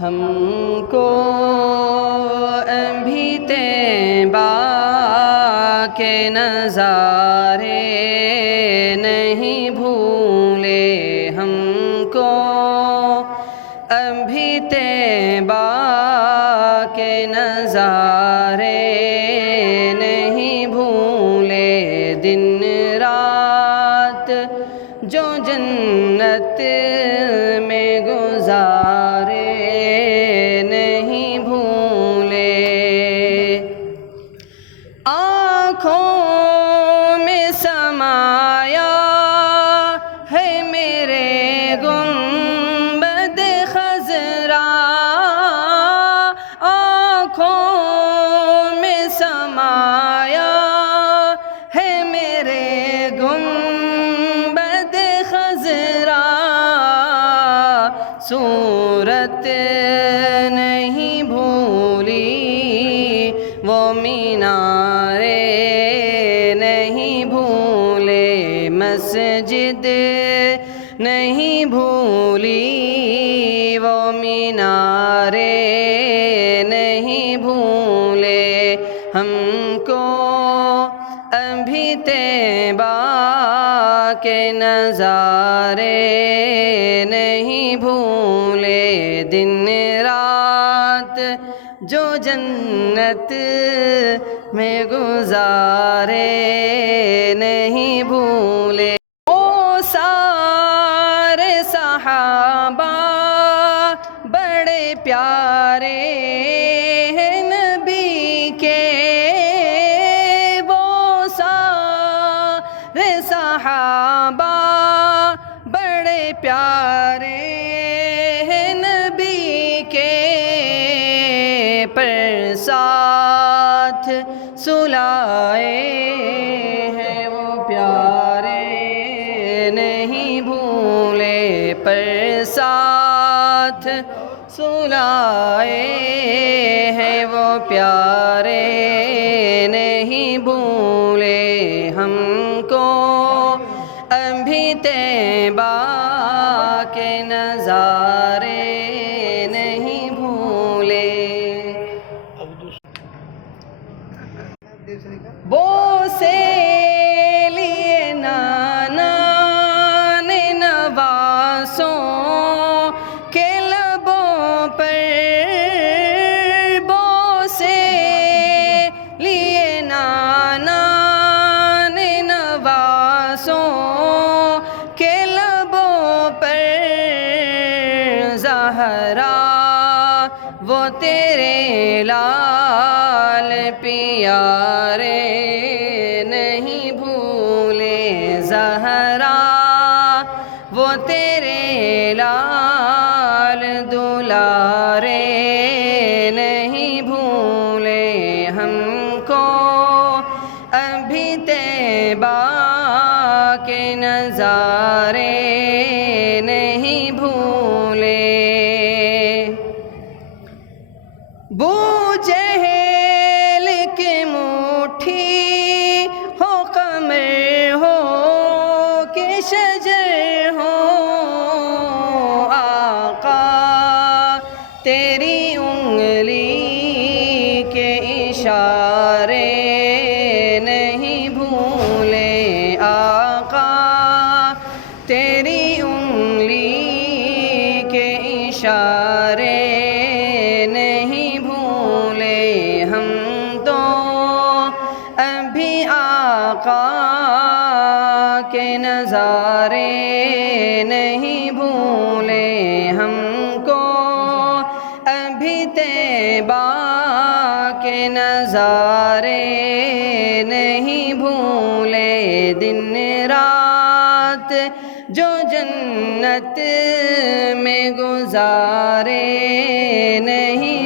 ہم کو ابھی طیبہ کے نظارے نہیں بھولے، ہم کو ابھی طیبہ کے نظارے نہیں بھولے، دن رات جو جنت میں گزارے نہیں بھولے، آنکھوں میں سمایا ہے میرے گنبد خضرا، آنکھوں میں سمایا ہے میرے گنبد خضرا، صورت نہیں بھولی وہ مینارے نہیں بھولے، مسجد نہیں بھولی وہ مینارے نہیں بھولے، ہم کو ابھی طیبہ کے نظارے نہیں بھولے، دن رات جو جنت میں گزارے نہیں بھولے، وہ سارے صحابہ بڑے پیارے ہیں نبی کے، وہ سارے صحابہ بڑے پیارے ہیں نبی کے، پر ساتھ سلائے ہیں وہ پیارے نہیں بھولے، پر ساتھ سلائے ہیں وہ پیارے نہیں بھولے، ہم کو ابھی طیبہ کے نظارے نہیں بھولے، بوسے لیے نانا نے نواسوں کے لبوں پر، بوسے لیے نانا نے نواسوں کے لبوں پر، زہرا وہ تیرے لال پیارے نہیں بھولے، زہرا وہ تیرے لال دلارے نہیں بھولے، ہم کو ابھی طیبہ کے نظارے نہیں بھولے، بو جہل کی مٹھی ہو قمر ہو کہ شجر ہو، آقا تیری انگلی کے اشارے نہیں بھولے، آقا تیری انگلی کے اشارے نہیں بھولے، ہم تو ابھی آقا کے نظارے نہیں بھولے، ہم کو ابھی طیبہ کے نظارے نہیں بھولے، دن رات جو جنت میں گزارے نہیں